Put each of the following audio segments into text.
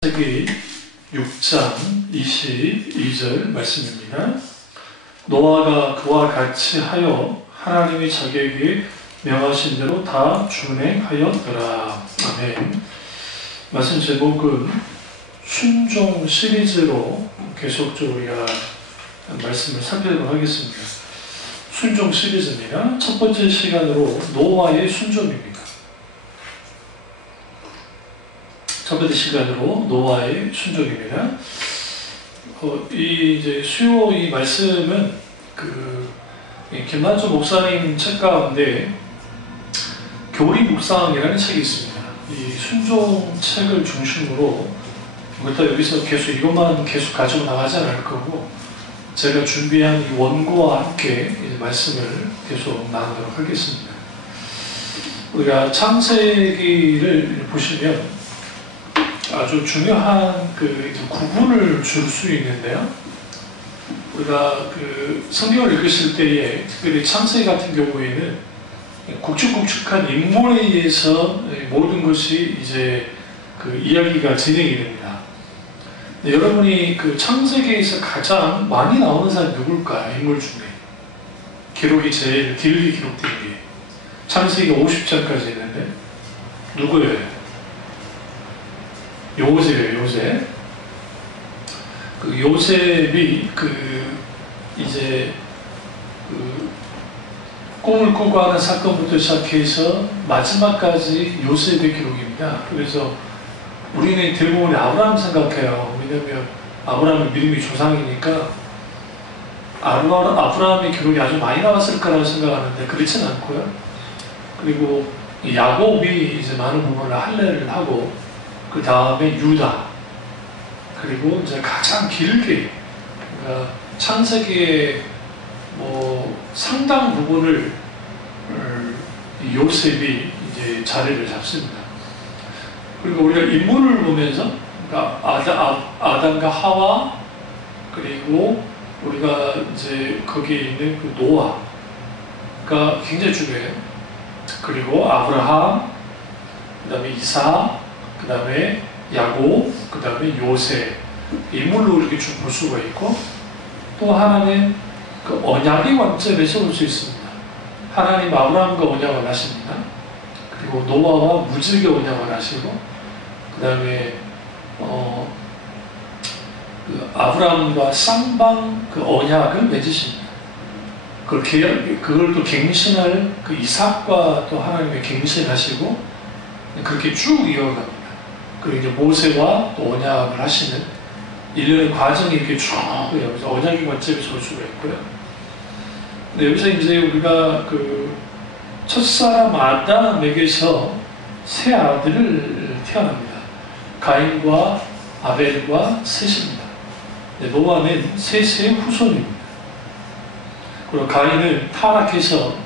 창세기 6장 22절 말씀입니다. 노아가 그와 같이 하여 하나님이 자기에게 명하신 대로 다 준행하였더라. 아멘. 말씀 제목은 순종 시리즈로 계속적으로 우리가 말씀을 살펴보도록 하겠습니다. 순종 시리즈입니다. 첫 번째 시간으로 노아의 순종입니다. 첫 번째 시간으로 노아의 순종입니다. 이제 수요 이 말씀은 김만수 목사님 책 가운데 교리 묵상이라는 책이 있습니다. 이 순종 책을 중심으로 일단 여기서 계속 이것만 계속 가지고 나가지 않을 거고 제가 준비한 이 원고와 함께 이제 말씀을 계속 나누도록 하겠습니다. 우리가 창세기를 보시면 아주 중요한 구분을 줄 수 있는데요. 우리가 성경을 읽으실 때에 특별히 창세기 같은 경우에는 굵직굵직한 인물에 의해서 모든 것이 이제 이야기가 진행이 됩니다. 여러분이 창세기에서 가장 많이 나오는 사람이 누굴까요? 인물 중에 기록이 제일 길게 기록된 게 창세기 50장까지 있는데 누구예요? 요셉이에요. 요셉. 요셉이 이제 꿈을 꾸고 하는 사건부터 시작해서 마지막까지 요셉의 기록입니다. 그래서 우리는 대부분 아브라함 생각해요. 왜냐하면 아브라함은 믿음의 조상이니까 아브라함의 기록이 아주 많이 나왔을 거라고 생각하는데 그렇진 않고요. 그리고 야곱이 이제 많은 부분을 할례를 하고 그 다음에 유다, 그리고 이제 가장 길게 그러니까 창세기의 상당 부분을 요셉이 이제 자리를 잡습니다. 그리고 우리가 인물을 보면서 그러니까 아담과 하와, 그리고 우리가 이제 거기에 있는 노아가 굉장히 중요해요. 그리고 아브라함, 그 다음에 이삭, 그 다음에 야곱, 그 다음에 요셉, 인물로 이렇게 쭉 볼 수가 있고, 또 하나는 언약의 관점에서 볼 수 있습니다. 하나님 아브라함과 언약을 하십니다. 그리고 노아와 무지개 언약을 하시고, 그 다음에 아브라함과 쌍방 언약을 맺으십니다. 그걸 또 갱신할 이삭과 또 하나님의 갱신하시고 그렇게 쭉 이어갑니다. 그리고 이제 모세와 또 언약을 하시는 일련의 과정이 이렇게 쭉 여기서 언약의 관점에서 볼 수가 있고요. 근데 여기서 이제 우리가 첫사람 아담에게서 세 아들을 태어납니다. 가인과 아벨과 셋입니다. 노아는 셋의 후손입니다. 그리고 가인은 타락해서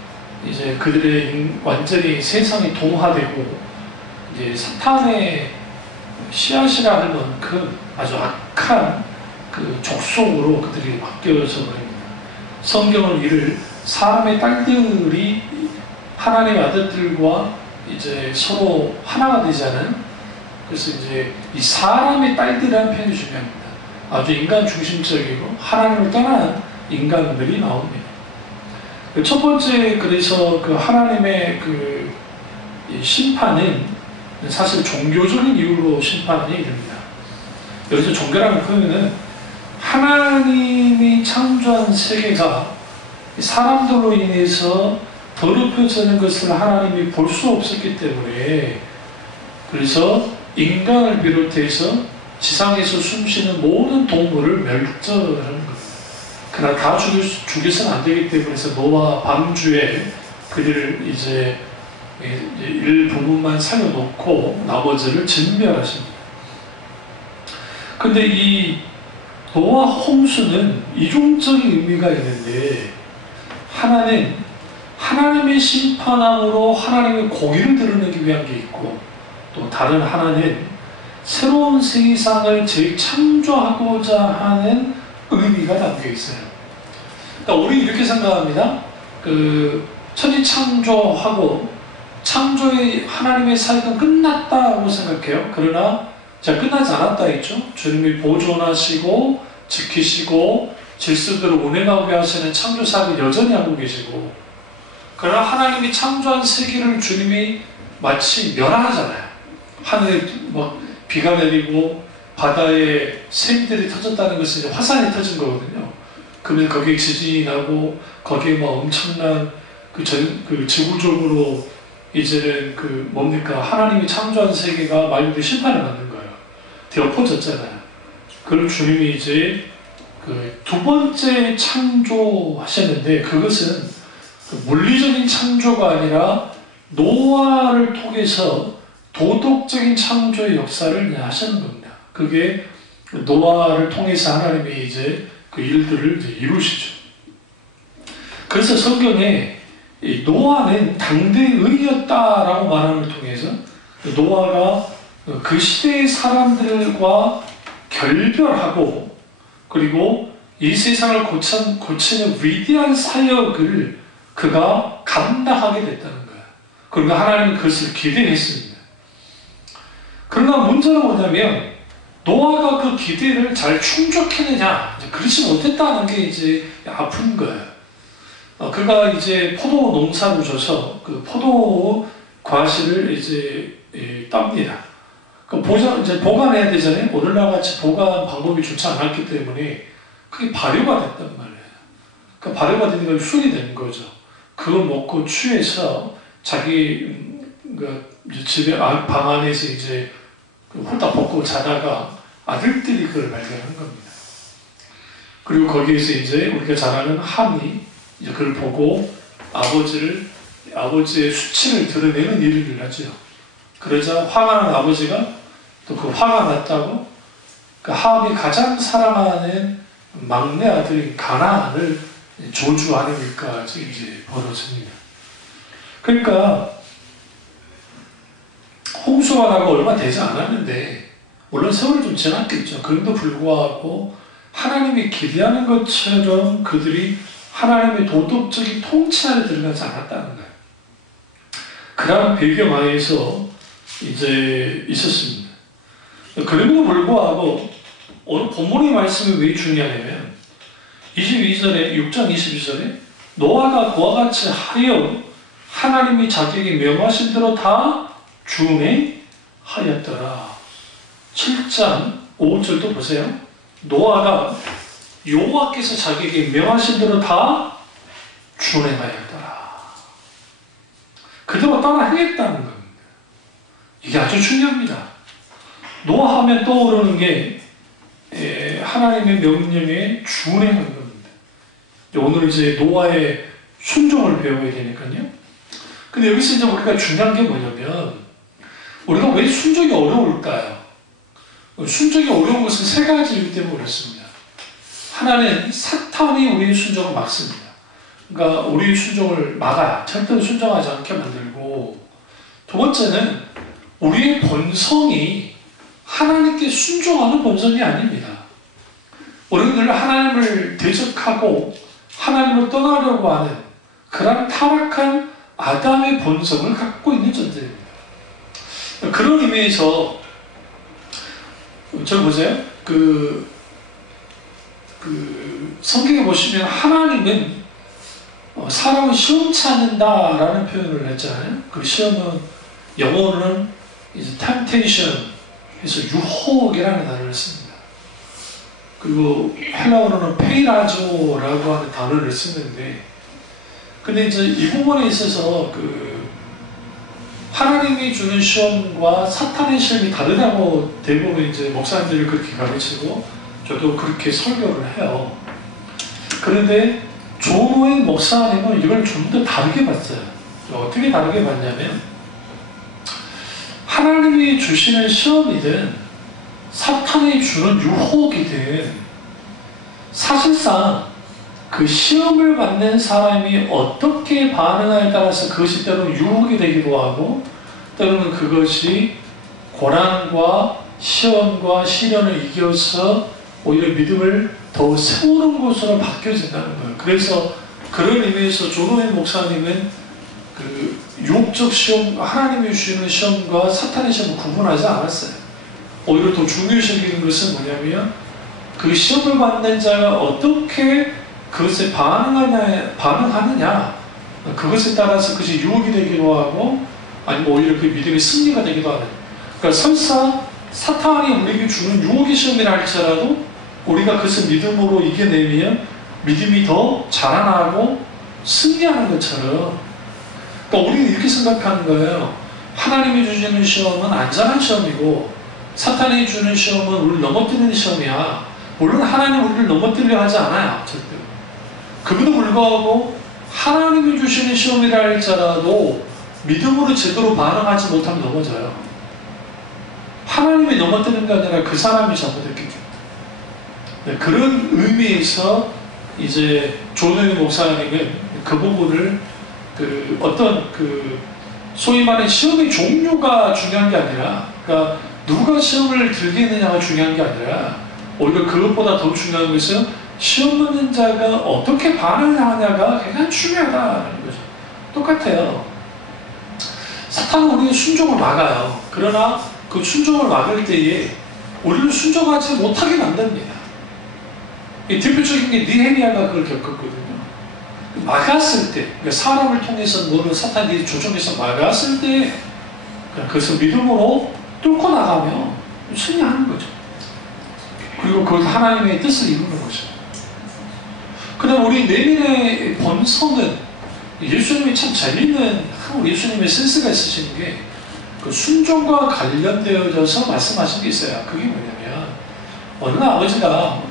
이제 그들의 완전히 세상이 동화되고 이제 사탄의 씨앗이라 할 만큼 아주 악한 족속으로 그들이 바뀌어서 버립니다. 성경을 이를 사람의 딸들이 하나님의 아들들과 이제 서로 하나가 되자는, 그래서 이제 이 사람의 딸들이라는 표현이 중요합니다. 아주 인간 중심적이고 하나님을 떠난 인간들이 나옵니다. 첫 번째 그래서 하나님의 심판은 사실 종교적인 이유로 심판이 이릅니다. 여기서 종교라는 표현은 하나님이 창조한 세계가 사람들로 인해서 더럽혀지는 것을 하나님이 볼 수 없었기 때문에, 그래서 인간을 비롯해서 지상에서 숨쉬는 모든 동물을 멸절하는 겁니다. 그러나 다 죽여서는 안 되기 때문에 노아 방주에 그들을 이제 일부분만 살려놓고 나머지를 진멸하십니다. 근데 이 노아 홍수는 이중적인 의미가 있는데, 하나는 하나님의 심판함으로 하나님의 공의를 드러내기 위한 게 있고, 또 다른 하나는 새로운 세상을 재창조하고자 하는 의미가 담겨 있어요. 그러니까 우리 이렇게 생각합니다. 천지 창조하고 창조의 하나님의 사역은 끝났다고 생각해요. 그러나 자, 끝나지 않았다 했죠. 주님이 보존하시고 지키시고 질서대로 운행하게 하시는 창조 사역을 여전히 하고 계시고, 그러나 하나님이 창조한 세계를 주님이 마치 멸하잖아요. 하늘에 막 비가 내리고 바다에 샘들이 터졌다는 것은 이제 화산이 터진 거거든요. 그러면 거기에 지진이 나고 거기에 막 엄청난 그 지구적으로 이제는 그 뭡니까, 하나님이 창조한 세계가 말 그대로 심판을 받는 거예요. 엎어졌잖아요. 그걸 주님이 이제 그 두 번째 창조하셨는데, 그것은 그 물리적인 창조가 아니라 노아를 통해서 도덕적인 창조의 역사를 하시는 겁니다. 그게 노아를 통해서 하나님이 이제 그 일들을 이제 이루시죠. 그래서 성경에 이 노아는 당대의 의였다라고 말함을 통해서 노아가 그 시대의 사람들과 결별하고, 그리고 이 세상을 고치는 위대한 사역을 그가 감당하게 됐다는 거예요. 그러니까 하나님은 그것을 기대했습니다. 그러나 문제는 뭐냐면, 노아가 그 기대를 잘 충족했느냐, 그렇지 못했다는 게 이제 아픈 거예요. 그가 이제 포도 농사를 줘서 그 포도 과실을 이제 땁니다. 그 이제 보관해야 되잖아요. 오늘날 같이 보관 방법이 좋지 않았기 때문에 그게 발효가 됐단 말이에요. 그 발효가 되니까 술이 된 거죠. 그걸 먹고 취해서 자기 집에 방 안에서 이제 홀딱 벗고 자다가 아들들이 그걸 발견한 겁니다. 그리고 거기에서 이제 우리가 잘 아는 함이 이제 그걸 보고 아버지의 수치를 드러내는 일을 하죠. 그러자 화가 난 아버지가 또 그 화가 났다고 그 함이 가장 사랑하는 막내 아들인 가나안을 저주하는 일까지 이제 벌어집니다. 그러니까 홍수가 나고 얼마 되지 않았는데, 물론 세월이 좀 지났겠죠. 그럼에도 불구하고 하나님이 기대하는 것처럼 그들이 하나님의 도덕적인 통치 안에 들어가지 않았다는 거예요. 그런 배경 하에서 이제 있었습니다. 그럼에도 불구하고 오늘 본문의 말씀이 왜 중요하냐면 22절에 6장 22절에 노아가 그와 같이 하여 하나님이 자기에게 명하신 대로 다 준행하였더라. 7장 5절도 보세요. 노아가 여호와께서 자기에게 명하신 대로 다 준행하였더라. 그대로 따라 행했다는 겁니다. 이게 아주 중요합니다. 노아 하면 떠오르는 게 하나님의 명령에 준행한 겁니다. 오늘 이제 노아의 순종을 배워야 되니까요. 근데 여기서 이제 우리가 중요한 게 뭐냐면, 우리가 왜 순종이 어려울까요? 순종이 어려운 것은 세 가지 이유 때문에 그렇습니다. 하나는 사탄이 우리의 순종을 막습니다. 그러니까 우리의 순종을 막아야 절대로 순종하지 않게 만들고, 두 번째는 우리의 본성이 하나님께 순종하는 본성이 아닙니다. 우리는 늘 하나님을 대적하고 하나님을 떠나려고 하는 그런 타락한 아담의 본성을 갖고 있는 존재입니다. 그런 의미에서 저 보세요. 성경에 보시면 하나님은 사람을 시험치 않는다라는 표현을 했잖아요. 그 시험은 영어로는 이제 temptation, 그래서 유혹이라는 단어를 씁니다. 그리고 헬라어로는 페이라조라고 하는 단어를 쓰는데, 근데 이제 이 부분에 있어서 하나님이 주는 시험과 사탄의 시험이 다르다고 대부분 이제 목사님들이 그렇게 가르치고 저도 그렇게 설교를 해요. 그런데 조노의 목사님은 이걸 좀 더 다르게 봤어요. 어떻게 다르게 봤냐면, 하나님이 주시는 시험이든 사탄이 주는 유혹이든 사실상 그 시험을 받는 사람이 어떻게 반응하에 따라서 그것이 때로는 유혹이 되기도 하고, 때로는 그것이 고난과 시험과 시련을 이겨서 오히려 믿음을 더 세우는 것으로 바뀌어진다는 거예요. 그래서 그런 의미에서 조노의 목사님은 유혹적 시험, 하나님이 주시는 시험과 사탄의 시험을 구분하지 않았어요. 오히려 더 중요시 여기는 것은 뭐냐면 그 시험을 받는 자가 어떻게 그것에 반응하느냐, 그것에 따라서 그것이 유혹이 되기도 하고 아니면 오히려 그 믿음의 승리가 되기도 하는. 그러니까 설사 사탄이 우리에게 주는 유혹의 시험이라 할지라도 우리가 그것을 믿음으로 이겨내면 믿음이 더 자라나고 승리하는 것처럼, 그러니까 우리는 이렇게 생각하는 거예요. 하나님이 주시는 시험은 안전한 시험이고 사탄이 주는 시험은 우리를 넘어뜨리는 시험이야. 물론 하나님 우리를 넘어뜨리려 하지 않아요. 절대. 그럼에도 불구하고 하나님이 주시는 시험이라 할지라도 믿음으로 제대로 반응하지 못하면 넘어져요. 하나님이 넘어뜨리는 게 아니라 그 사람이 잘못했기 때문에. 네, 그런 의미에서 이제 조정희 목사님은 그 부분을 소위 말하는 시험의 종류가 중요한 게 아니라, 그러니까 누가 시험을 들겠느냐가 중요한 게 아니라 오히려 그것보다 더 중요한 것은 시험 받는 자가 어떻게 반응을 하냐가 굉장히 중요하다는 거죠. 똑같아요. 사탄은 우리의 순종을 막아요. 그러나 그 순종을 막을 때에 우리를 순종하지 못하게 만듭니다. 이 대표적인 게 느헤미야가 그걸 겪었거든요. 막았을 때, 그러니까 사람을 통해서 뭐를 사탄이 조종해서 막았을 때 그것을 믿음으로 뚫고 나가면 승리하는 거죠. 그리고 그걸 하나님의 뜻을 이루는 거죠. 그다음 우리 내면의 본성은 예수님이 참 재밌는, 예수님의 센스가 있으신 게 그 순종과 관련되어져서 말씀하신 게 있어요. 그게 뭐냐면 어느 날 아버지가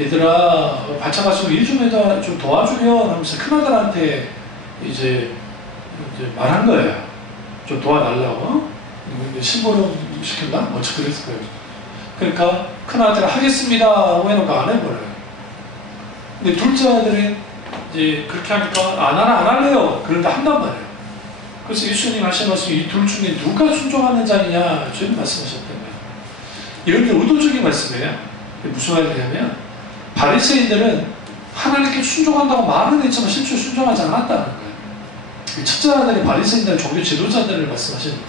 얘들아 바쳐가지고 일 좀 도와주려 하면서 큰아들한테 이제 말한 거예요. 좀 도와달라고. 심부름 시켰나? 어찌 그랬을 거예요. 그러니까 큰아들이 하겠습니다 하고 해놓고 안 해버려요. 근데 둘째 아들이 이제 그렇게 하니까 안 할래요. 그런데 한단 말이에요. 그래서 예수님 하신 말씀, 이 둘 중에 누가 순종하는 자이냐 주님 말씀하셨단 말이에요. 이건 의도적인 말씀이에요. 무슨 말이냐면 바리새인들은 하나님께 순종한다고 말은 했지만 실제로 순종하지 않았다는 거예요. 첫째 아들이 바리새인들 종교 지도자들을 말씀하시는 거죠.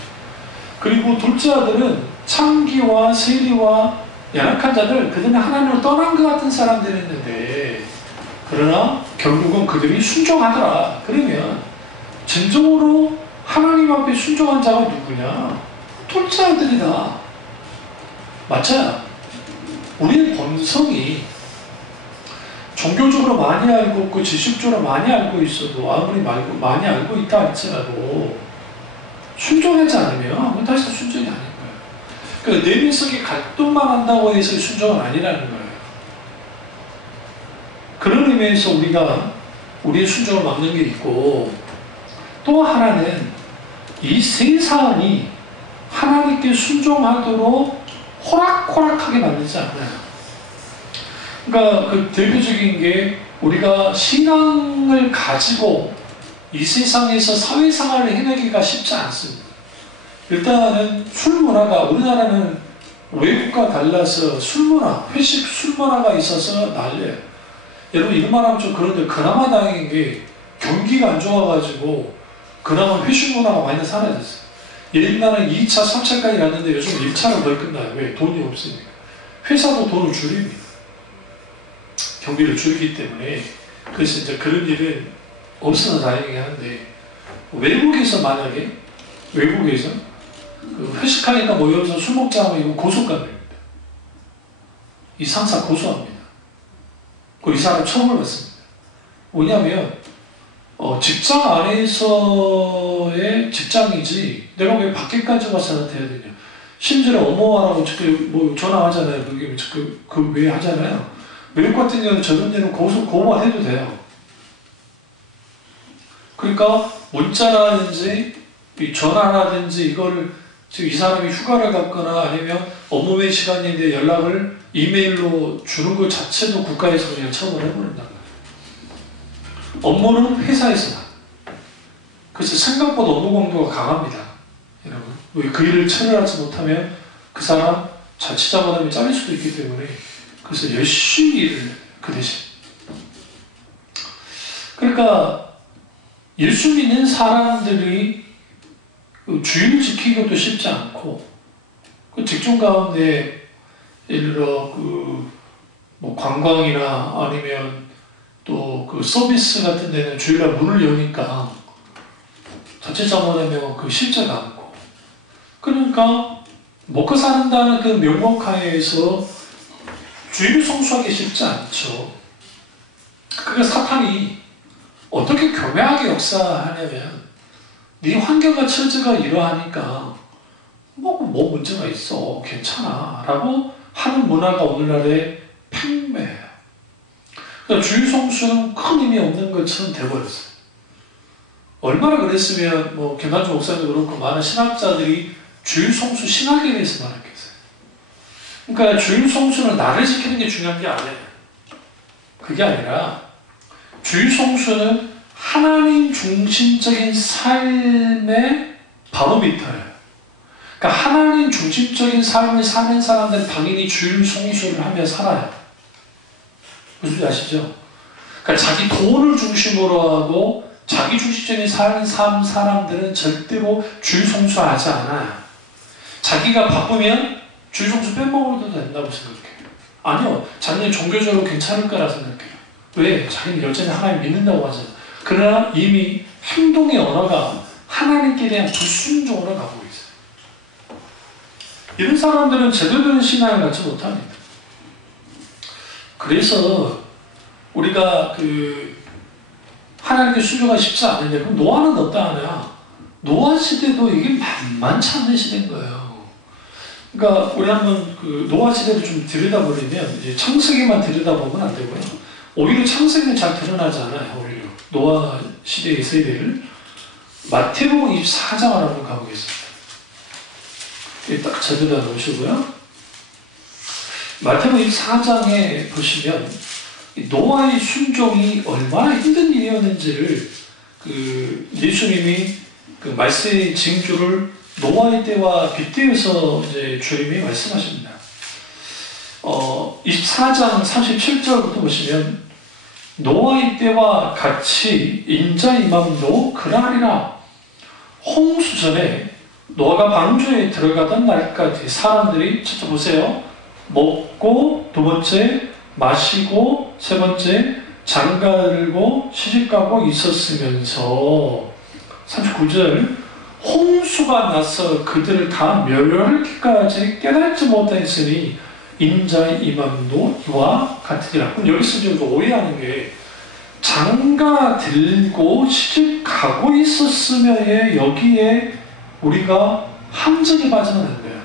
그리고 둘째 아들은 창기와 세리와 연약한 자들, 그들은 하나님을 떠난 것 같은 사람들이었는데 그러나 결국은 그들이 순종하더라. 그러면 진정으로 하나님 앞에 순종한 자가 누구냐? 둘째 아들이다. 맞아요. 우리의 본성이 종교적으로 많이 알고 있고 지식적으로 많이 알고 있어도 아무리 많이 알고 있다 할지라도 순종하지 않으면 다시 순종이 아닌 거예요. 그러니까 내면 속에 갈등만 한다고 해서 순종은 아니라는 거예요. 그런 의미에서 우리가 우리의 순종을 막는 게 있고, 또 하나는 이 세상이 하나님께 순종하도록 호락호락하게 만들지 않아요. 그러니까 그 대표적인 게 우리가 신앙을 가지고 이 세상에서 사회생활을 해내기가 쉽지 않습니다. 일단은 술 문화가, 우리나라는 외국과 달라서 술 문화, 회식 술 문화가 있어서 난리예요. 여러분 이런 말 하면 좀 그런데 그나마 다행인 게 경기가 안 좋아가지고 그나마 회식 문화가 많이 사라졌어요. 옛날에 2차, 3차까지 갔는데 요즘 1차로 거의 끝나요. 왜? 돈이 없으니까. 회사도 돈을 줄입니다. 경비를 줄이기 때문에. 그래서 이제 그런 일은 없어서 다행이긴 한데, 외국에서 만약에, 외국에서 그 회식하니까 모여서 술 먹자 하면 이거 고소감입니다. 이 상사 고소합니다. 이 사람 처음 봤습니다. 뭐냐면 직장 안에서의 직장이지 내가 왜 밖에까지 와서 나한테 해야 되냐. 심지어 어머와라고 뭐 전화하잖아요. 그게 왜 하잖아요. 외국 같은 경우는 저런 데는 고소해도 돼요. 그러니까 문자라든지 전화라든지 이거를 지금 이 사람이 휴가를 갔거나 아니면 업무의 시간인데 연락을 이메일로 주는 것 자체도 국가에서 그냥 처벌을 해버린단 말이에요. 업무는 회사에서만. 그래서 생각보다 업무 강도가 강합니다. 여러분. 왜 그 일을 처리하지 못하면 그 사람 자칫 잘못하면 잘릴 수도 있기 때문에 그래서 열심히 일을 그 대신. 그러니까 예수 믿는 사람들이 주의를 지키기도 쉽지 않고 그 직종 가운데 예를 들어 뭐 관광이나 아니면 또 그 서비스 같은 데는 주일날 문을 여니까 자칫 잘못하면 그 실제가 않고, 그러니까 먹고 산다는 그 명목하에서 주의를 성수하기 쉽지 않죠. 그러니까 사탄이 어떻게 교묘하게 역사하냐면, 네 환경과 처지가 이러하니까 뭐 문제가 있어, 괜찮아 라고 하는 문화가 오늘날의 팽배해요. 그러니까 주의 성수는 큰 의미 없는 것처럼 돼버렸어요. 얼마나 그랬으면 뭐 김한주 목사님도 그렇고 많은 신학자들이 주일 성수 신학에 대해서 말했겠어요. 그러니까 주일 성수는 나를 지키는 게 중요한 게 아니에요. 그게 아니라 주일 성수는 하나님 중심적인 삶의 바로미터예요. 그러니까 하나님 중심적인 삶을 사는 사람들은 당연히 주일 성수를 하며 살아요. 무슨 소리 아시죠? 그러니까 자기 돈을 중심으로 하고 자기 중심적인 삶 사람들은 절대로 주일 성수하지 않아요. 자기가 바쁘면 주일 성수 빼먹어도 된다고 생각해요. 아니요, 자기는 종교적으로 괜찮을 거라 생각해요. 왜? 자기는 여전히 하나님 믿는다고 하잖아요. 그러나 이미 행동의 언어가 하나님께 대한 불순종으로 가고 있어요. 이런 사람들은 제대로 된 신앙을 갖지 못합니다. 그래서 우리가 하나님께 순종하기 쉽지 않은데, 그럼 노아는 어떠하냐? 노아 시대도 이게 만만치 않은 시대인 거예요. 그러니까 우리 한번 노아 시대를 좀 들여다보려면 이제 창세기만 들여다보면 안 되고요. 오히려 창세기는 잘 드러나지 않아요. 오히려 노아 시대의 세대를 마태복음 24장을 한번 가보겠습니다. 딱 찾아다 놓으시고요. 마태복음 24장에 보시면 노아의 순종이 얼마나 힘든 일이었는지를 예수님이 말씀의 징조를 노아의 때와 빗대어서 이제 주님이 말씀하십니다. 24장 37절부터 보시면 노아의 때와 같이 인자 임함도 그날이라. 홍수전에 노아가 방주에 들어가던 날까지 사람들이, 첫째 보세요, 먹고, 두 번째 마시고, 세 번째 장가들고 시집가고 있었으면서, 39절, 홍수가 나서 그들을 다 멸하기까지 깨닫지 못했으니 인자의 임함도 이와 같으리라. 그럼 여기서 지금 오해하는 게, 장가 들고 시집가고 있었으면에 여기에 우리가 함정에 빠지면 안 돼요.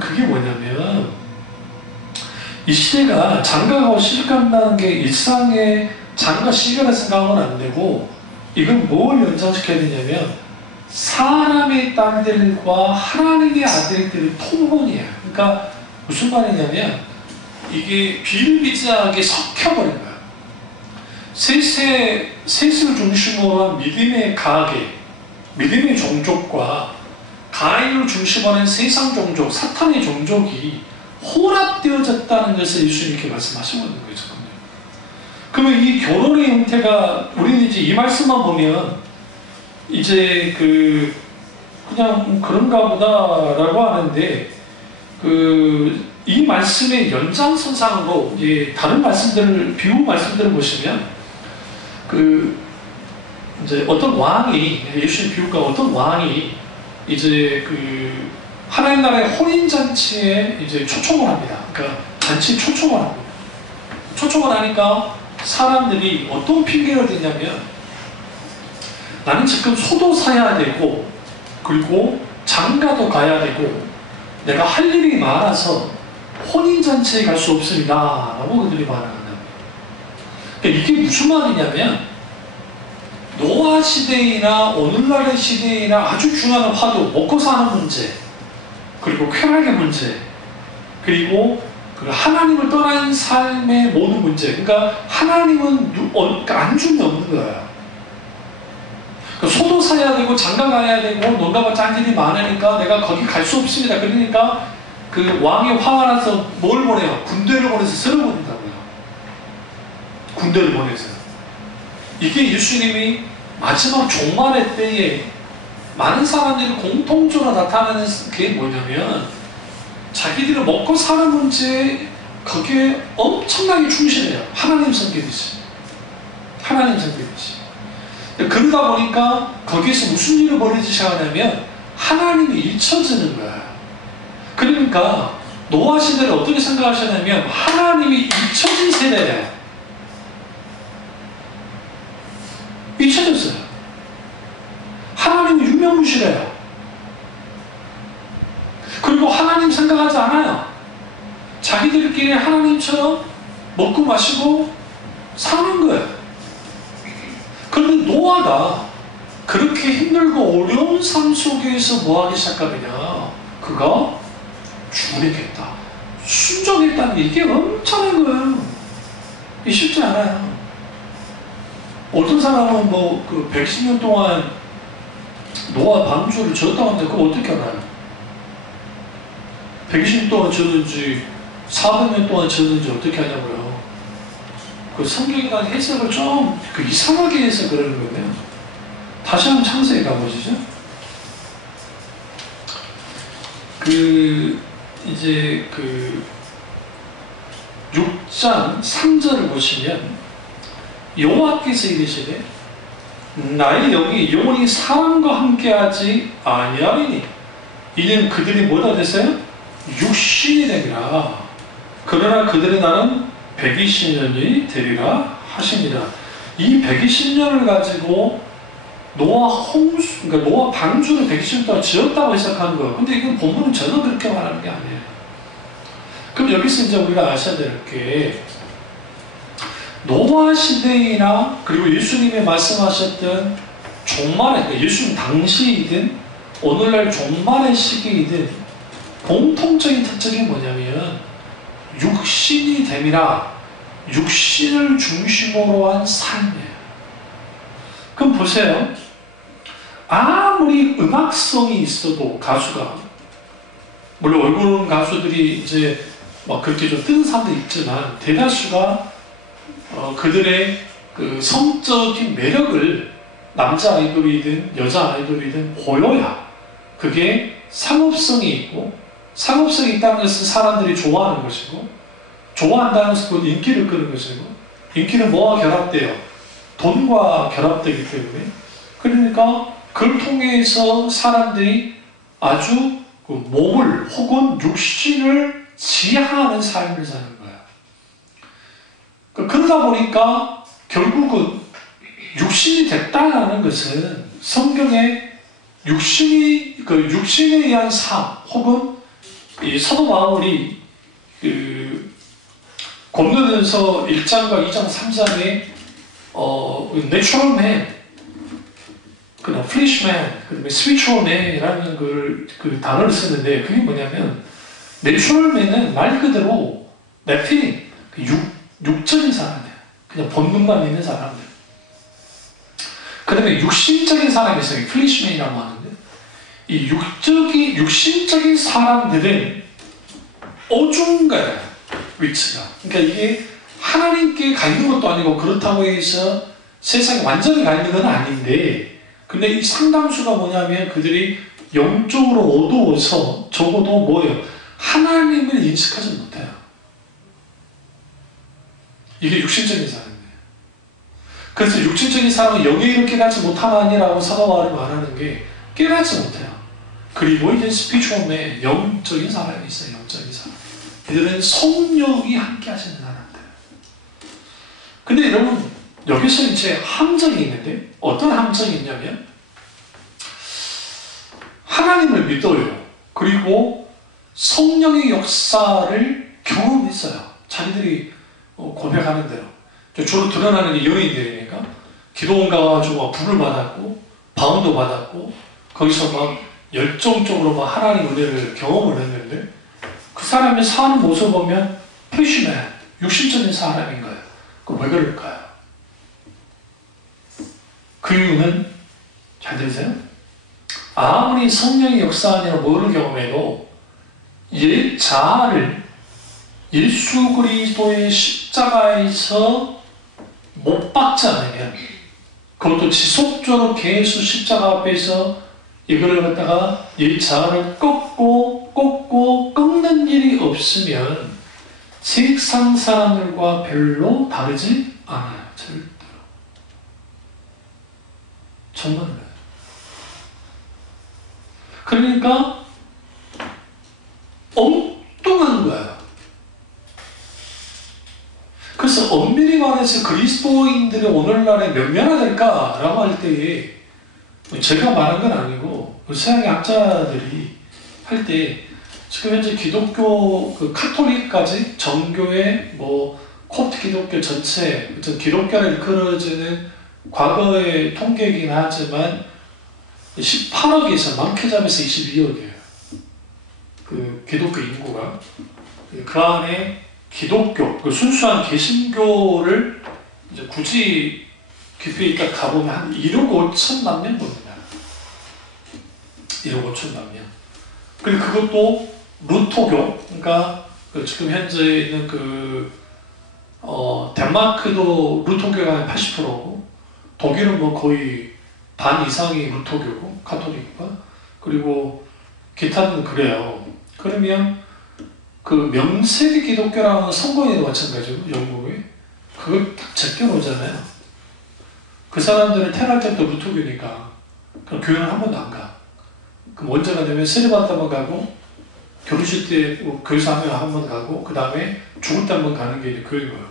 그게 뭐냐면, 이 시대가 장가가고 시집간다는 게 일상의 장가 시집가는 생각은 안 되고, 이건 뭘 연상시켜야 되냐면 사람의 딸들과 하나님의 아들들의 통혼이에요. 그러니까 무슨 말이냐면 이게 비일비재하게 섞여버린 거예요. 셋을 중심으로 한 믿음의 가계, 믿음의 종족과 가인을 중심으로 한 세상 종족, 사탄의 종족이 혼합되어졌다는 것을 예수님께 말씀하시고 있는 거죠. 그러면 이 결혼의 형태가, 우리는 이제 이 말씀만 보면 이제 그냥 그런가 보다라고 하는데, 이 말씀의 연장선상으로 다른 말씀들을, 비유 말씀들을 보시면 이제 어떤 왕이, 예수님 비유가 어떤 왕이 이제 하나님 나라의 혼인잔치에 이제 초청을 합니다. 그러니까 잔치 초청을 합니다. 초청을 하니까 사람들이 어떤 핑계를 대냐면, 나는 지금 소도 사야 되고, 그리고 장가도 가야 되고, 내가 할 일이 많아서 혼인잔치에 갈 수 없습니다 라고 그들이 말합니다. 그러니까 이게 무슨 말이냐면, 노아 시대이나 오늘날의 시대이나 아주 중요한 화두, 먹고 사는 문제, 그리고 쾌락의 문제, 그리고 하나님을 떠난 삶의 모든 문제, 그러니까 하나님은 안중에 없는 거예요. 그러니까 소도 사야 되고 장가 가야 되고 논다고 짠 일이 많으니까 내가 거기 갈 수 없습니다. 그러니까 왕이 화가 나서 뭘 보내요? 군대를 보내서 쓸어버린다고요. 군대를 보내서. 이게 예수님이 마지막 종말의 때에 많은 사람들이 공통적으로 나타나는 게 뭐냐면 자기들이 먹고 사는 문제에 거기에 엄청나게 충실해요. 하나님 성격이지. 하나님 성격이지. 그러다 보니까 거기에서 무슨 일이 벌어지기 시작하냐면 하나님이 잊혀지는 거야. 그러니까 노아 시대를 어떻게 생각하셨냐면 하나님이 잊혀진 세대예요. 잊혀졌어요. 하나님이 유명무실해요. 그리고 하나님 생각하지 않아요. 자기들끼리 하나님처럼 먹고 마시고 사는 거예요. 그런데 노아가 그렇게 힘들고 어려운 삶 속에서 뭐 하기 시작하느냐. 그가 주님겠다. 순종했다는 게 이게 엄청난 거예요. 이게 쉽지 않아요. 어떤 사람은 뭐 그 110년 동안 노아 방주를 지었다고 하는데 그거 어떻게 알아요? 120년 동안 지었는지 400년 동안 지었는지 어떻게 하냐고요. 그 성경이라는 해석을 좀 이상하게 해서 그러는 거네요. 다시 한번 창세기 가보시죠. 이제 6장 3절을 보시면 여호와께서 이르시되 나의 영이 영원히 사람과 함께하지 아니하리니 이는 그들이 뭐다 됐어요? 육신이 되리라. 그러나 그들의 날은 120년이 되리라 하십니다. 이 120년을 가지고 노아 그러니까 노아 방주를 120년 동안 지었다고 해석하는 거예요. 근데 이건 본문은 전혀 그렇게 말하는 게 아니에요. 그럼 여기서 이제 우리가 아셔야 될 게 노아 시대이나 그리고 예수님이 말씀하셨던 종말의 그러니까 예수님 당시이든 오늘날 종말의 시기이든 공통적인 특징이 뭐냐면 육신이 됨이라 육신을 중심으로 한 삶이에요. 그럼 보세요. 아무리 음악성이 있어도 가수가 물론 얼굴 가수들이 이제 막 그렇게 좀 뜨는 사람도 있지만 대다수가 그들의 그 성적인 매력을 남자 아이돌이든 여자 아이돌이든 보여야 그게 상업성이 있고 상업성이 있다는 것은 사람들이 좋아하는 것이고 좋아한다는 것은 곧 인기를 끄는 것이고 인기는 뭐와 결합돼요? 돈과 결합되기 때문에 그러니까 그걸 통해서 사람들이 아주 그 몸을 혹은 육신을 지향하는 삶을 사는 거예요. 그러다 보니까 결국은 육신이 됐다는 것은 성경에 육신에 의한 삶 혹은 이 사도 바울이 고린도전서 1장과 2장, 3장에 natural man, 그다음 flesh man, 그다음에 spiritual man이라는 그 단어를 쓰는데 그게 뭐냐면 natural man은 말 그대로 네피림, 육적인 사람들, 그냥 본능만 있는 사람들. 그 다음에 육신적인 사람이 있어요. flesh man이라고 하는데 이 육신적인 사람들은 어중간해요. 위치가. 그러니까 이게 하나님께 가 있는 것도 아니고 그렇다고 해서 세상에 완전히 가 있는 건 아닌데 근데 이 상당수가 뭐냐면 그들이 영적으로 어두워서 적어도 뭐예요? 하나님을 인식하지 못해요. 이게 육신적인 사람이에요. 그래서 육신적인 사람은 영예를 깨닫지 못하나니라고 사도 바울이 말하는 게 깨닫지 못해요. 그리고 이제 스피추얼 맨, 영적인 사람이 있어요. 영적인 사람. 이들은 성령이 함께 하시는 사람들. 근데 여러분 여기서 이제 함정이 있는데 어떤 함정이 있냐면 하나님을 믿어요. 그리고 성령의 역사를 경험했어요. 자기들이 고백하는 대로. 주로 드러나는 게 연예인들이니까 기도원 가가지고 불을 받았고 방언도 받았고 거기서 막 열정적으로 막 하나님 은혜를 경험을 했는데 그 사람이 사는 모습을 보면 플래시맨, 육신적인 사람인 거예요. 그 왜 그럴까요? 그 이유는 잘 들으세요? 아무리 성령의 역사 아니라 뭐를 경험해도 옛 자아를 예수 그리스도의 십자가에서 못 박지 않으면 그것도 지속적으로 계속 십자가 앞에서 이거를 갖다가 이 자아를 꺾고 꺾는 일이 없으면 세상 사람들과 별로 다르지 않아요. 절대로. 정말로. 그러니까 엉뚱한 거야. 그래서 엄밀히 말해서 그리스도인들이 오늘날에 몇 명이나 될까라고 할 때에 제가 말한 건 아니고 서양의 학자들이 할 때 지금 현재 기독교 그 카톨릭까지 정교회 뭐 콥트 기독교 전체 기독교를 일컬어지는 과거의 통계이긴 하지만 18억에서 많게 잡아서 22억이에요. 그 기독교 인구가 그 안에 기독교, 그 순수한 개신교를 이제 굳이 깊이 있다 가보면 한 1억 5천만 명 봅니다. 1억 5천만 명. 그리고 그것도 루토교, 그러니까 그 지금 현재 있는 덴마크도 루토교가 80%고, 독일은 뭐 거의 반 이상이 루토교고, 카톨릭과, 그리고 기타는 그래요. 그러면 그 명세기 기독교라는 선거에도 마찬가지고, 영국에 그걸 딱 제껴놓잖아요. 그 사람들은 태어날 때부터 루토교니까 그럼 교회는 한 번도 안 가. 그럼 언제 가냐면 세례받을 때만 가고, 결혼식 때 교회에서 한 번 가고, 그 다음에 죽을 때 한 번 가는 게 이제 교회인 거예요.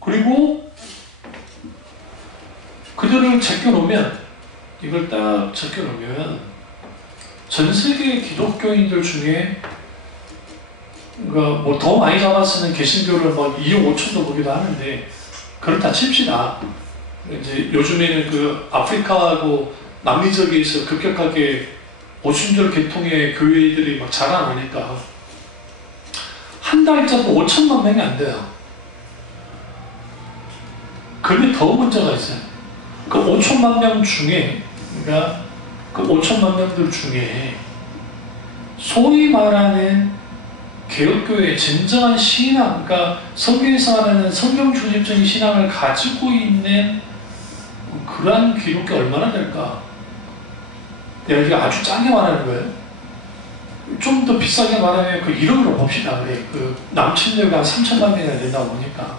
그리고 그들을 제껴놓으면, 이걸 딱 제껴놓으면 전 세계 기독교인들 중에 그러니까 뭐 더 많이 잡았으면 개신교를 뭐 2억 5천도 보기도 하는데, 그렇다 칩시다. 이제 요즘에는 그 아프리카하고 남미 지역에서 급격하게 오순절 계통의 교회들이 막 자라나니까 한 달짜리 5천만 명이 안 돼요. 그런데 더 문제가 있어요. 그 5천만 명 중에, 그러니까 그 5천만 명들 중에 소위 말하는 개혁교회의 진정한 신앙, 그러니까 성경에서 말하는 성경 중심적인 신앙을 가지고 있는 그러한 기독교 얼마나 될까? 내가 이게 아주 짜게 말하는 거예요. 좀 더 비싸게 말하면 그 1억으로 봅시다. 그래. 그 남친들과 3천만 명이나 된다고 보니까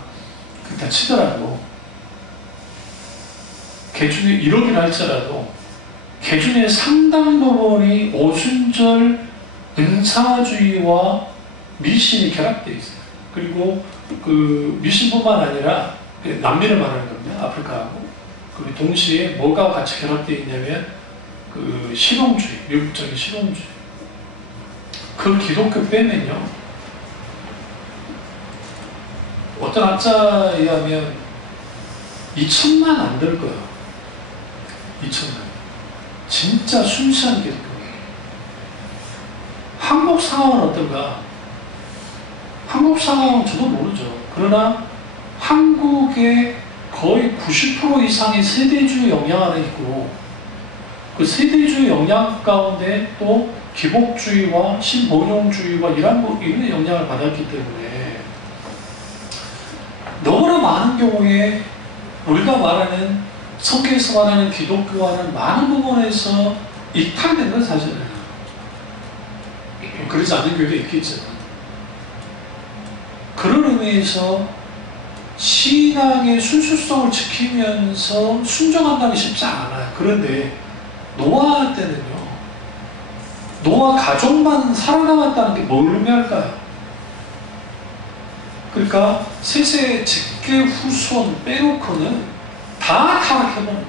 그렇다 치더라도, 개중에 1억이라 할지라도 개중에 상당 부분이 오순절 은사주의와 미신이 결합되어 있어요. 그리고 그 미신뿐만 아니라 남미를 말하는 겁니다. 아프리카하고. 그리고 동시에 뭐가 같이 결합되어 있냐면 그 실용주의, 미국적인 실용주의. 그 기독교 빼면요, 어떤 학자에 의하면 2천만 안 될 거예요. 2천만. 진짜 순수한 기독교. 한국 상황은 어떤가? 한국 상황은 저도 모르죠. 그러나 한국의 거의 90% 이상의 세대주의 영향 안에 있고, 그 세대주의 영향 가운데 또 기복주의와 신본용주의와 이런 영향을 받았기 때문에 너무나 많은 경우에 우리가 말하는 성경에서 말하는 기독교와는 많은 부분에서 이탈된 건 사실이에요. 그러지 않는 교회도 있겠지만, 그런 의미에서 신앙의 순수성을 지키면서 순종한다는 게 쉽지 않아요. 그런데 노아 때는요, 노아 가족만 살아남았다는 게 뭘 의미할까요? 그러니까 셋의 직계 후손 빼놓고는 다 타락해버린 거예요.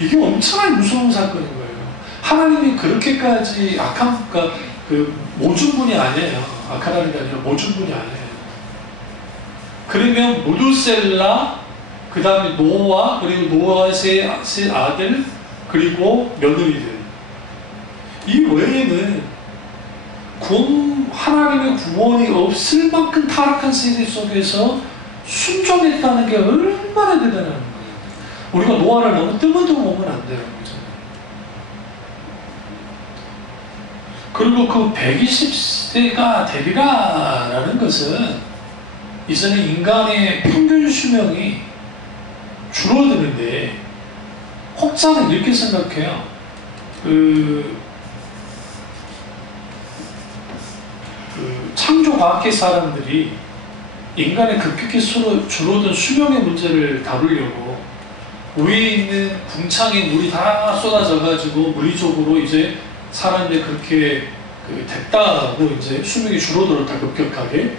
이게 엄청나게 무서운 사건인 거예요. 하나님이 그렇게까지 악한, 그러니까 그 모준분이 아니에요. 악하다는 게 아니라 모준분이 아니에요. 그러면 무두셀라, 그 다음에 노아, 그리고 노아의 세 아들, 그리고 며느리들. 이 외에는 하나님의 구원이 없을 만큼 타락한 세대 속에서 순종했다는 게 얼마나 대단한 거예요. 우리가 노아를 너무 뜨문뜨문 보면 안 돼요. 그리고 그 120세가 되리라라는 것은 이전에 인간의 평균 수명이 줄어드는데, 혹자는 이렇게 생각해요. 그 창조과학계 사람들이 인간의 급격히 줄어든 수명의 문제를 다루려고 위에 있는 궁창에 물이 다 쏟아져가지고 물리적으로 이제 사람들이 그렇게 됐다고 이제 수명이 줄어들었다 급격하게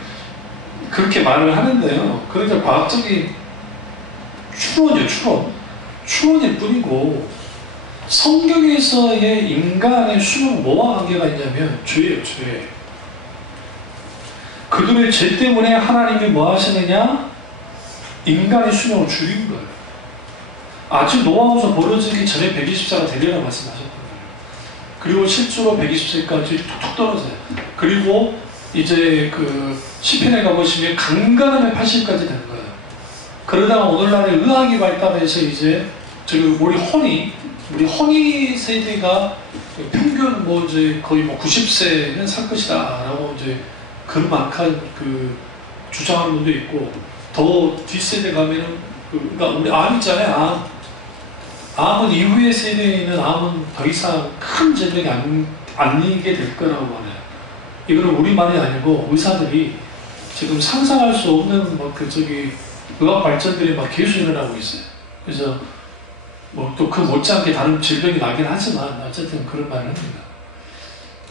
그렇게 말을 하는데요. 그러니까 과학적인 추론일 뿐이고 성경에서의 인간의 수명은 뭐와 관계가 있냐면 죄예요, 죄. 그들의 죄 때문에 하나님이 뭐 하시느냐? 인간의 수명을 줄인 거예요. 아직 노아우서 벌어지기 전에 120세가 되리라 말씀하셨던 거예요. 그리고 실제로 120세까지 툭툭 떨어져요. 그리고 이제 그 시편에 가보시면 강간하면 80까지 되는 거예요. 그러다가 오늘날의 의학이 발달해서 이제 우리 허니 세대가 평균 뭐 이제 거의 뭐 90세는 살 것이다라고 이제 그만한 주장하는 분도 있고 더 뒷세대 가면은 그러니까 우리 암 있잖아요. 암은 이후의 세대에는 암은 더 이상 큰 질병이 안 일게 될 거라고 말해요. 이거는 우리 말이 아니고 의사들이 지금 상상할 수 없는 의학 발전들이 막 계속 일어나고 있어요. 그래서 뭐 또 그 못지않게 다른 질병이 나긴 하지만 어쨌든 그런 말을 합니다.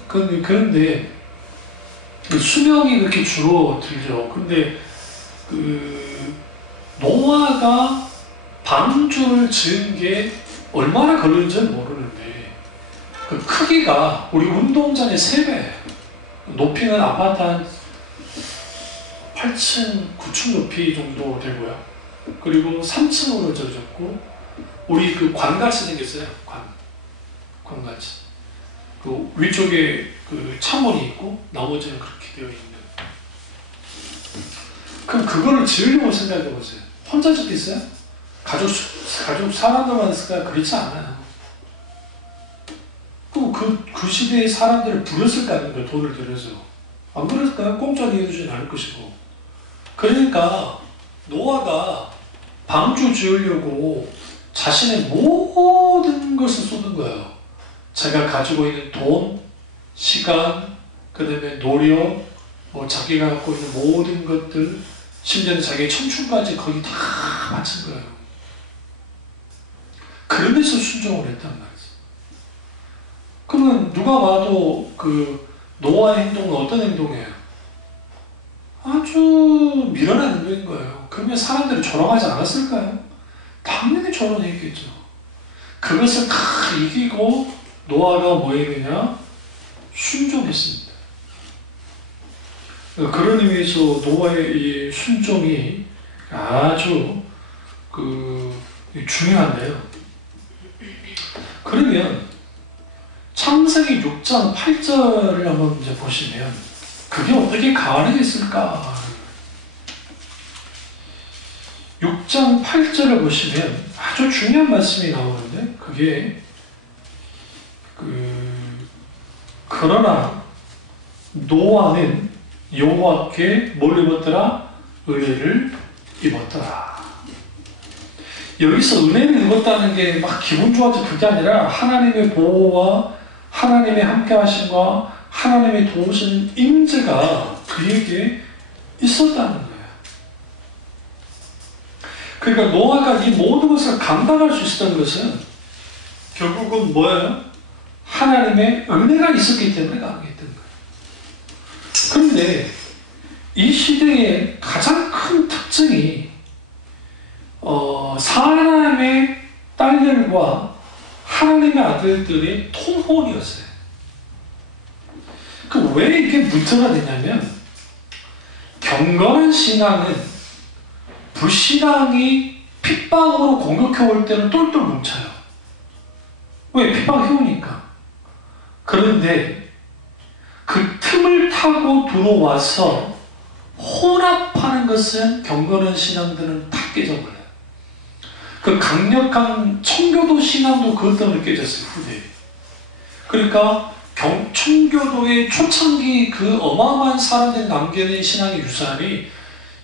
그런데 수명이 그렇게 줄어들죠. 근데 노아가 방주를 지은 게 얼마나 걸리는지는 모르는데 그 크기가 우리 운동장의 3배, 높이는 아파트 한 8층, 9층 높이 정도 되고요. 그리고 3층으로 져졌고 우리 관같이 생겼어요. 관같이. 그 위쪽에 창문이 있고 나머지는 그렇게 되어 있는. 그럼 그거를 지으려고 생각해 보세요. 혼자 짓겠어요? 가족 사람들만 있을까요? 그렇지 않아요. 그 시대의 사람들을 부렸을 거 아닙니까? 돈을 들여서. 안 그랬을까요? 공짜로 해주진 않을 것이고. 그러니까 노아가 방주 지으려고 자신의 모든 것을 쏟은 거예요. 자기가 가지고 있는 돈, 시간, 그 다음에 노력, 뭐 자기가 갖고 있는 모든 것들, 심지어는 자기의 청춘까지 거의 다 바친 거예요. 그러면서 순종을 했단 말이죠. 그러면 누가 봐도 노아의 행동은 어떤 행동이에요? 아주 미련한 행동인 거예요. 그러면 사람들이 조롱하지 않았을까요? 당연히 조롱했겠죠. 그것을 다 이기고 노아가 뭐 했느냐? 순종했습니다. 그런 의미에서 노아의 이 순종이 아주 중요한데요. 그러면 창세기 6장 8절을 한번 이제 보시면 그게 어떻게 가능했을까? 6장 8절을 보시면 아주 중요한 말씀이 나오는데 그게 그러나 노아는 여호와께 뭘 입었더라? 은혜를 입었더라. 여기서 은혜를 입었다는 게 막 기분 좋아지 그게 아니라 하나님의 보호와 하나님의 함께 하심과 하나님의 도우신 임재가 그에게 있었다는 거예요. 그러니까 노아가 이 모든 것을 감당할 수 있었던 것은 결국은 뭐예요? 하나님의 은혜가 있었기 때문에 가능했던 거예요. 그런데 이 시대의 가장 큰 특징이 사람의 딸들과 하나님의 아들들의 통혼이었어요. 왜 이게 문제가 되냐면 경건한 신앙은 불신앙이 핍박으로 공격해올 때는 똘똘 뭉쳐요. 왜? 핍박해오니까. 그런데 그 틈을 타고 들어와서 혼합하는 것은 경건한 신앙들은 다 깨져버려요. 그 강력한 청교도 신앙도 그것 때문에 깨졌어요, 후대에. 그러니까 청교도의 초창기 그 어마어마한 사람들이 남겨낸 신앙의 유산이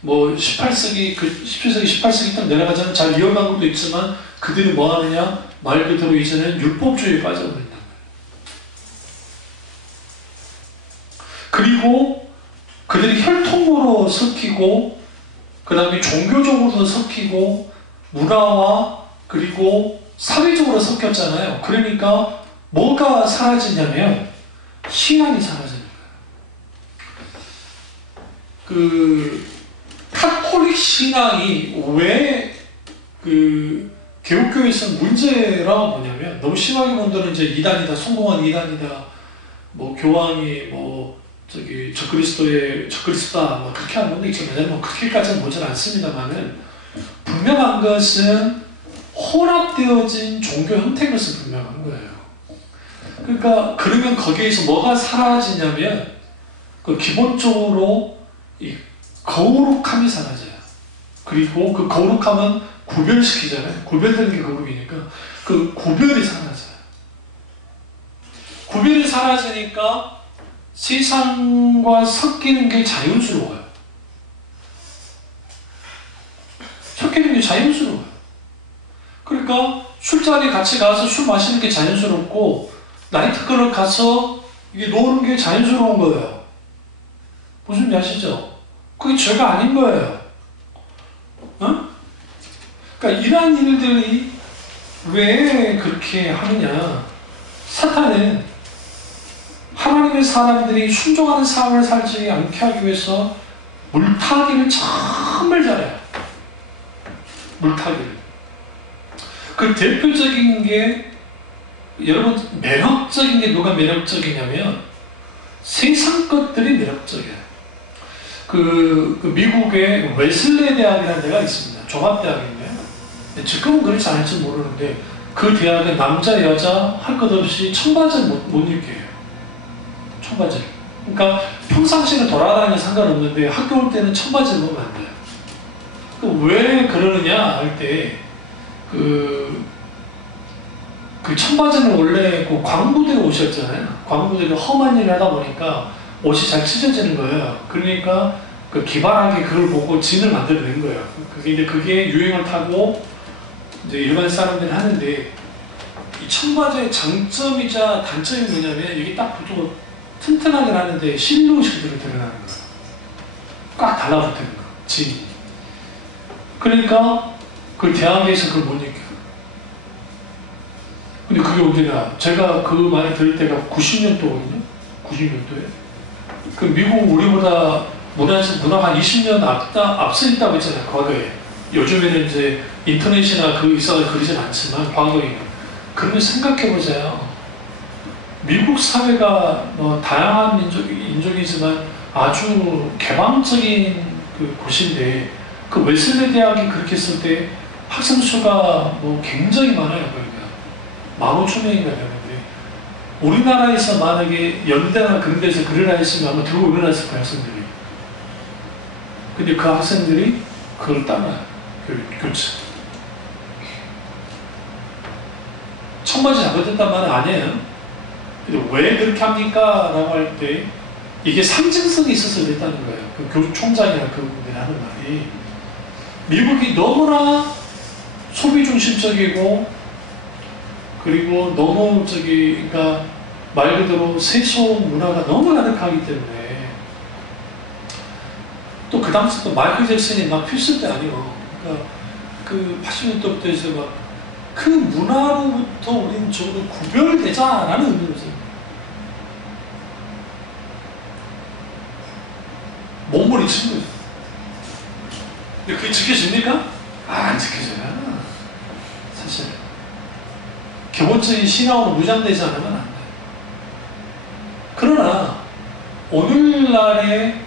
뭐 17세기, 18세기 때 내려가자면 잘 이어간 것도 있지만 그들이 뭐 하느냐? 말 그대로 이제는 율법주의에 빠져버린단 말이에요. 그리고 그들이 혈통으로 섞이고 그 다음에 종교적으로도 섞이고 문화와 그리고 사회적으로 섞였잖아요. 그러니까 뭐가 사라지냐면 신앙이 사라지는 거예요. 그 카톨릭 신앙이 왜 그 개혁교회에서 문제라고 보냐면 너무 심하게 본다는 이제 이단이다, 성공한 이단이다, 뭐 교황이 뭐 저기 적그리스도다 뭐 그렇게 하는 분도 있지만 뭐 그렇게까지는 보진 않습니다만은 분명한 것은 혼합되어진 종교 형태인 것은 분명한 거예요. 그러니까 그러면 거기에서 뭐가 사라지냐면 그 기본적으로 이 거룩함이 사라져요. 그리고 그 거룩함은 구별시키잖아요. 구별되는 게 거룩이니까 그 구별이 사라져요. 구별이 사라지니까 세상과 섞이는 게 자연스러워요. 섞이는 게 자연스러워요. 그러니까 술자리 같이 가서 술 마시는 게 자연스럽고 나이트클럽 가서 이게 노는 게 자연스러운 거예요. 무슨 말인지 아시죠? 그게 죄가 아닌 거예요. 어? 그러니까 이러한 일들이 왜 그렇게 하느냐. 사탄은 하나님의 사람들이 순종하는 삶을 살지 않게 하기 위해서 물타기를 정말 잘해요. 물타기를. 그 대표적인 게 여러분 매력적인 게 누가 매력적이냐면 세상 것들이 매력적이에요. 그 미국의 웨슬레 대학이라는 데가 있습니다. 종합대학인데요. 지금은 그렇지 않을지 모르는데 그 대학은 남자 여자 할 것 없이 청바지를 못 입게 해요. 청바지를. 그러니까 평상시에는 돌아다니는 상관없는데 학교 올 때는 청바지를 입으면 안 돼요. 왜 그러느냐 할 때 그 청바지는 원래 그 광부들이 옷이었잖아요. 광부들이 험한 일을 하다 보니까 옷이 잘 찢어지는 거예요. 그러니까 그 기발하게 그걸 보고 진을 만들어낸 거예요. 그게 유행을 타고 이제 일반 사람들이 하는데 이 청바지의 장점이자 단점이 뭐냐면 이게 딱 붙고 튼튼하게 하는데 실루엣이 그대로 드러나는 거예요. 꽉 달라붙는 거, 진이. 그러니까 그 대학에서 그걸 못 입혀요. 근데 그게 언제나 제가 그 말을 들을 때가 90년도거든요. 90년도에. 그 미국 우리보다 문화가 20년 앞서 있다고 했잖아요. 과거에. 요즘에는 이제 인터넷이나 그 있어서 그러진 않지만 과거에는. 그러면 생각해보자요. 미국 사회가 뭐 다양한 인종이지만 아주 개방적인 그 곳인데 그 웨슬레 대학이 그렇게 했을 때 학생 수가 뭐 굉장히 많아요. 그러니까 15,000명인가 되는데 우리나라에서 만약에 연대나 그런 데서 그러나 했으면 아마 들고 일어났을 거예요. 학생들이. 근데 그 학생들이 그걸 따라요. 교체. 청바지 잘못했단 말은 아니에요. 근데 왜 그렇게 합니까? 라고 할 때 이게 상징성이 있어서 그랬다는 거예요. 그 교육총장이나 그분들이 하는 말이 미국이 너무나 소비 중심적이고 그리고 너무 그러니까 말 그대로 세속 문화가 너무 가득하기 때문에 또 그 당시 또 마이클 잭슨이 막 필수 때 아니에요. 그러니까 그 80년대부터 해서 막 그 문화로부터 우리는 적어도 구별되자라는 의미로서 몸부림 친 거죠. 근데 그게 지켜집니까? 안 지켜져요. 사실 기본적인 신앙으로 무장되지 않으면 안 돼요. 그러나 오늘날에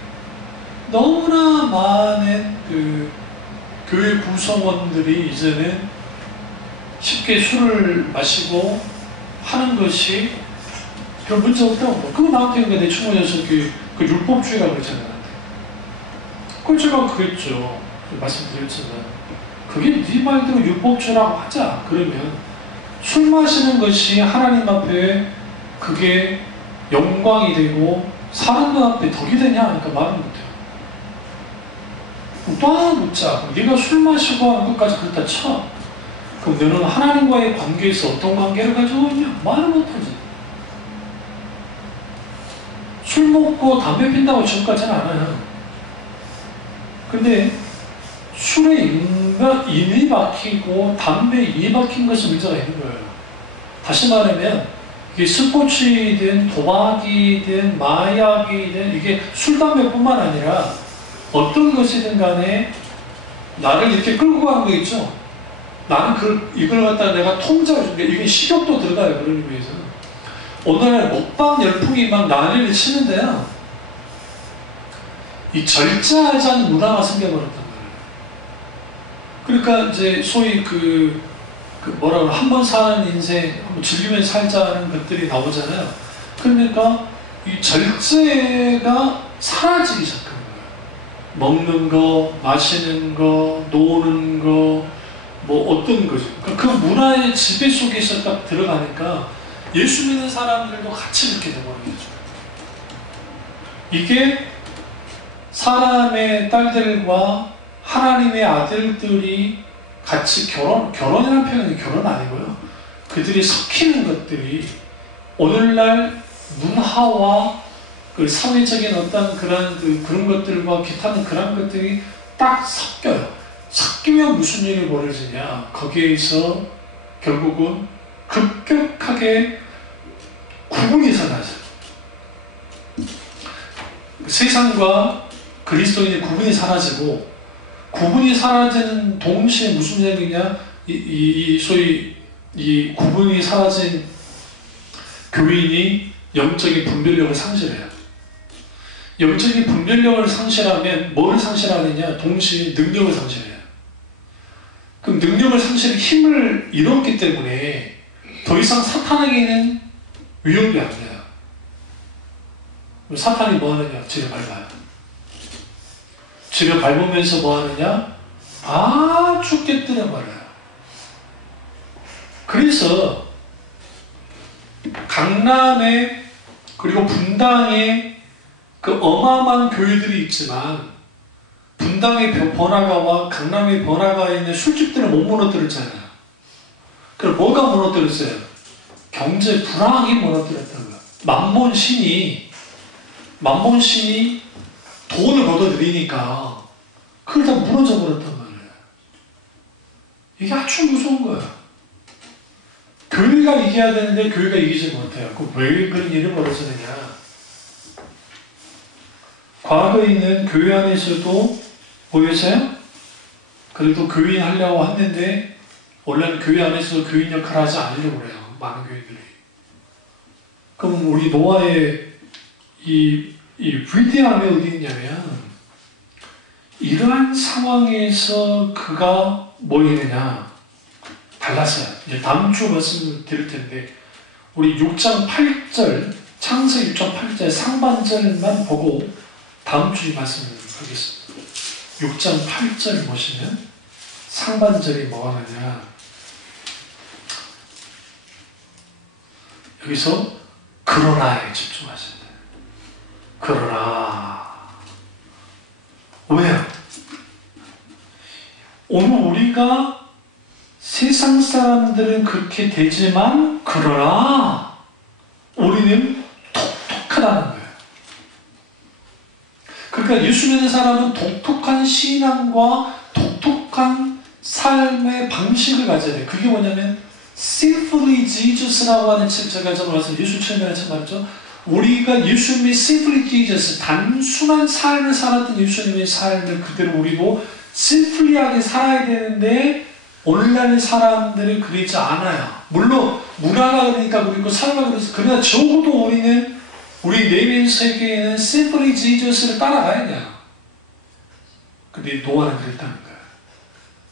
너무나 많은 그 교회 구성원들이 이제는 쉽게 술을 마시고 하는 것이 별 문제 없다고. 그거 나한테 내 친구에서 그 율법주의라고 그랬잖아요. 그걸 제가 그랬죠. 말씀드렸지만 그게 네 말대로 율법주의라고 하자. 그러면 술 마시는 것이 하나님 앞에 그게 영광이 되고 사람들 앞에 덕이 되냐? 그러니까 말은 못해요. 또 하나 묻자. 네가 술 마시고 하는 것까지 그렇다 쳐. 그럼 너는 하나님과의 관계에서 어떤 관계를 가지고 있냐? 말을 못하지. 술 먹고 담배 핀다고 지옥 가지는 않아요. 근데 술에 인이 박히고 담배에 인이 박힌 것은 문제가 있는 거예요. 다시 말하면 이게 스포츠이든 도박이든 마약이든 이게 술, 담배뿐만 아니라 어떤 것이든 간에 나를 이렇게 끌고 가는 거 있죠. 나는 이걸 갖다가 내가 통제해 줄게. 이게 식욕도 들어가요. 그런 의미에서. 오늘날 먹방 열풍이 막 난리를 치는데요. 이 절제하지 않는 문화가 생겨버렸단 말이에요. 그러니까 이제 소위 뭐라고 한 번 사는 인생 한번 즐기면서 살자는 것들이 나오잖아요. 그러니까 이 절제가 사라지기 시작한 거예요. 먹는 거, 마시는 거, 노는 거, 뭐 어떤 거죠. 그 문화의 지배 속에서 딱 들어가니까 예수 믿는 사람들도 같이 그렇게 되버리는 거죠. 이게 사람의 딸들과 하나님의 아들들이 같이 결혼이라는 표현은 결혼 아니고요. 그들이 섞이는 것들이 오늘날 문화와 그 사회적인 어떤 그런 것들과 기타는 그런 것들이 딱 섞여요. 섞이면 무슨 일이 벌어지냐. 거기에서 결국은 급격하게 구분이 사라져요. 세상과 그리스도인의 구분이 사라지고, 구분이 사라지는 동시에 무슨 얘기냐? 소위 이 구분이 사라진 교인이 영적인 분별력을 상실해요. 영적인 분별력을 상실하면 뭘 상실하느냐? 동시에 능력을 상실해요. 그럼 능력을 상실해 힘을 잃었기 때문에 더 이상 사탄에게는 위협이 안 돼요. 사탄이 뭐 하느냐? 지를 밟아요. 지를 밟으면서 뭐 하느냐? 아주 깨뜨려버려요. 그래서 강남에 그리고 분당에 그 어마어마한 교회들이 있지만 분당의 번화가와 강남의 번화가에 있는 술집들은 못 무너뜨렸잖아요. 그럼 뭐가 무너뜨렸어요? 경제 불황이 무너뜨렸다는 거예요. 만몬신이 돈을 걷어들이니까 그걸 다 무너져 버렸단 말이에요. 이게 아주 무서운 거예요. 교회가 이겨야 되는데 교회가 이기지 못해요. 왜 그런 일이 벌어지느냐? 과거에 있는 교회 안에서도 보여서요? 그래도 교인 하려고 했는데 원래는 교회 안에서 교인 역할을 하지 않으려고 그래요. 많은 교인들이. 그럼 우리 노아의 이 위대함이 어디 있냐면 이러한 상황에서 그가 뭐 했느냐? 달랐어요. 이제 다음 주 말씀을 드릴 텐데 우리 6장 8절 창세기 6장 8절 상반절만 보고 다음 주에 말씀을 하겠습니다. 6장 8절 보시면 상반절이 뭐 하느냐? 여기서 그러나에 집중하셔야 돼요. 그러나 왜요? 오늘 우리가 세상 사람들은 그렇게 되지만 그러나 우리는 독특하다는 거예요. 그러니까 예수 믿는 사람은 독특한 신앙과 독특한 삶의 방식을 가져야 돼요. 그게 뭐냐면 Simply Jesus라고 하는 책 제가 말씀 예수 처음에 참 말했죠. 우리가 예수님의 Simply Jesus 단순한 삶을 살았던 예수님의 삶을 그대로 우리도 심플리하게 살아야 되는데 오늘날 사람들은 그러지 않아요. 물론 문화가 그러니까 그리고 삶이 그래서 그러나 적어도 우리는 우리 내면 세계에는 Simply Jesus를 따라가야 돼요. 근데 노아는 그랬다는 거예요.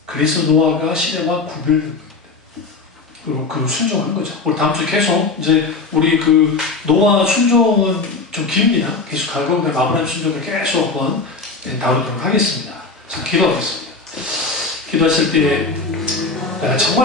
그래서 노아가 시대와 구별된 겁니다. 그리고 그 순종한 거죠. 우리 다음 주에 계속 이제 우리 그 노아 순종은 좀 깁니다. 계속 가고 그다음에 아브라함 순종을 계속 한번 다루도록 하겠습니다. 자, 기도하겠습니다. 기도하실 때 정말